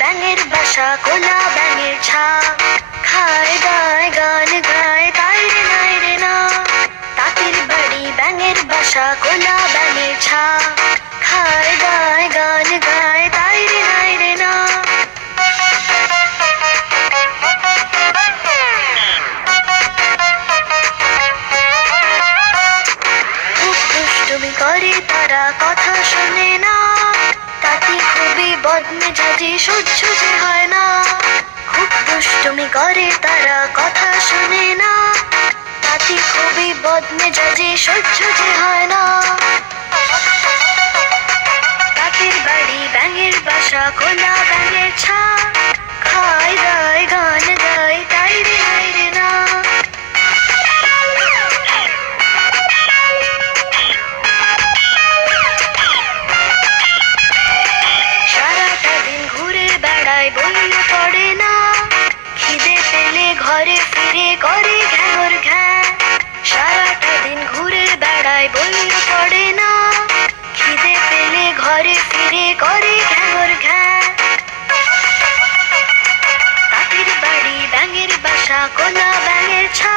ব্যাঙের বাসা কোলা ব্যাঙের ছা, খায় দায় গান গায় তাই রে নাই রে না। তাঁতির বাড়ি ব্যাঙের বাসা কোলা ব্যাঙের ছা, খায় দায় গান গায় তাই রে নাই রে না। খুব দুষ্টুমি করে তারা কথা শোনে না, তাতে খুবই বদমেজাজি সহ্য যে হয় না। খুব দুষ্টুমি করে তারা কথা শোনে না, তাতে খুবই বদমেজাজি সহ্য যে হয় না। তাঁতির বাড়ি ব্যাঙের বাসা কোলা ব্যাঙের ছা, খায় দায় গান গায় তাই রে নাই রে না। সারাটা দিন ঘুরে বেড়ায় বইও পড়ে না, খিদে পেলে ঘরে ফিরে করে ঘ্যাঙর ঘ্যাঁ। সারাটা দিন ঘুরে বেড়ায় বইও পড়ে না, খিদে পেলে ঘরে ফিরে করে ঘ্যাঙর ঘ্যাঁ। তাঁতির বাড়ি ব্যাঙের বাসা কোলা ব্যাঙের ছা,